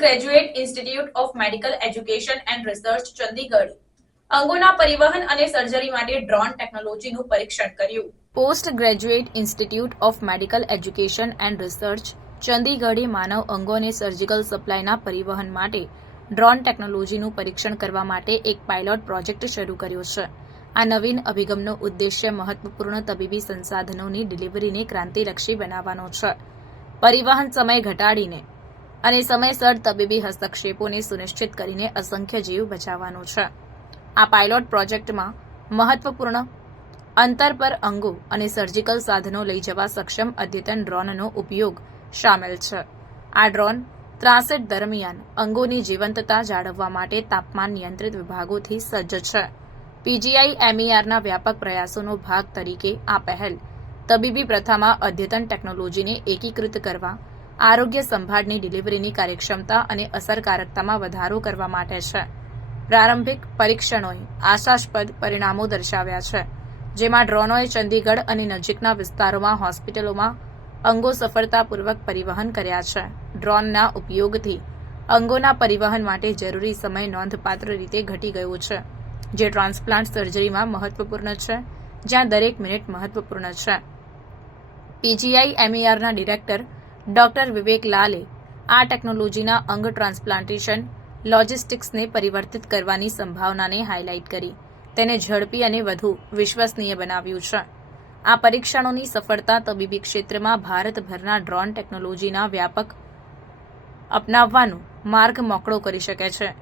Graduate institute of medical education and research Chandigarh અંગોના પરિવહન અને surgery માટે ડ્રોન ટેકનોલોજીનું પરીક્ષણ કર્યું. Post graduate institute of medical education and research ચંદીગઢે માનવ અંગો અને સર્જિકલ સપ્લાયના પરિવહન માટે ડ્રોન ટેકનોલોજીનું પરીક્ષણ કરવા માટે એક પાયલોટ પ્રોજેક્ટ શરૂ કર્યો છે. આ નવીન અભિગમનો ઉદ્દેશ્ય મહત્વપૂર્ણ તબીબી સંસાધનોની ડિલિવરીને ક્રાંતિલક્ષી બનાવવાનો છે. પરિવહન સમય ઘટાડીને અને સમયસર તબીબી હસ્તક્ષેપોને સુનિશ્ચિત કરીને અસંખ્ય જીવ બચાવવાનો છે. આ પાયલોટ પ્રોજેક્ટમાં મહત્વપૂર્ણ અંતર પર અંગો અને સર્જિકલ સાધનો લઈ જવા સક્ષમ અદ્યતન ડ્રોનનો ઉપયોગ શામેલ છે. આ ડ્રોન ત્રાસઠ દરમિયાન અંગોની જીવંતતા જાળવવા માટે તાપમાન નિયંત્રિત વિભાગોથી સજ્જ છે. પીજીઆઈ એમઈઆરના વ્યાપક પ્રયાસોનો ભાગ તરીકે આ પહેલ તબીબી પ્રથામાં અદ્યતન ટેકનોલોજીને એકીકૃત કરવા આરોગ્ય સંભાળની ડિલિવરીની કાર્યક્ષમતા અને અસરકારકતામાં વધારો કરવા માટે છે. પ્રારંભિક પરીક્ષણોએ આશાસ્પદ પરિણામો દર્શાવ્યા છે, જેમાં ડ્રોનોએ ચંદીગઢ અને નજીકના વિસ્તારોમાં હોસ્પિટલોમાં અંગો સફળતાપૂર્વક પરિવહન કર્યા છે. ડ્રોનના ઉપયોગથી અંગોના પરિવહન માટે જરૂરી સમય નોંધપાત્ર રીતે ઘટી ગયો છે, જે ટ્રાન્સપ્લાન્ટ સર્જરીમાં મહત્વપૂર્ણ છે, જ્યાં દરેક મિનિટ મહત્વપૂર્ણ છે. પીજીઆઈ એમઈઆરના ડિરેક્ટર ડોક્ટર વિવેક લાલે આ ટેકનોલોજીના અંગ ટ્રાન્સપ્લાન્ટેશન, લોજિસ્ટિક્સને પરિવર્તિત કરવાની સંભાવનાને હાઇલાઇટ કરી, તેને ઝડપી અને વધુ વિશ્વસનીય બનાવ્યું છે. આ પરીક્ષણોની સફળતા તબીબી ક્ષેત્રમાં ભારતભરના ડ્રોન ટેકનોલોજીના વ્યાપક અપનાવવાનો માર્ગ મોકળો કરી શકે છે.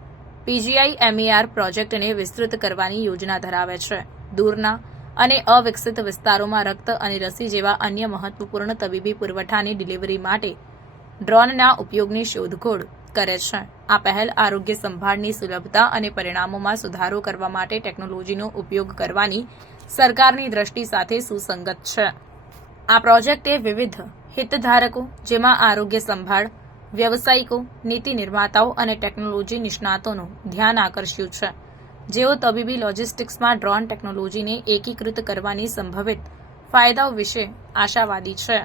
પીજીઆઈ એમઈઆર પ્રોજેક્ટને વિસ્તૃત કરવાની યોજના ધરાવે છે. દૂરના અને અવિકસિત વિસ્તારોમાં રક્ત અને રસી જેવા અન્ય મહત્વપૂર્ણ તબીબી પુરવઠાની ડિલિવરી માટે ડ્રોનના ઉપયોગની શોધખોળ કરે છે. આ પહેલ આરોગ્ય સંભાળની સુલભતા અને પરિણામોમાં સુધારો કરવા માટે ટેકનોલોજીનો ઉપયોગ કરવાની સરકારની દ્રષ્ટિ સાથે સુસંગત છે. આ પ્રોજેક્ટે વિવિધ હિતધારકો, જેમાં આરોગ્ય સંભાળ, વ્યવસાયિકો, નીતિ નિર્માતાઓ અને ટેકનોલોજી નિષ્ણાતોનું ધ્યાન આકર્ષ્યું છે. જેઓ તબીબી લોજિસ્ટિક્સમાં ડ્રોન ટેકનોલોજીને એકીકૃત કરવાની સંભવિત ફાયદાઓ વિશે આશાવાદી છે.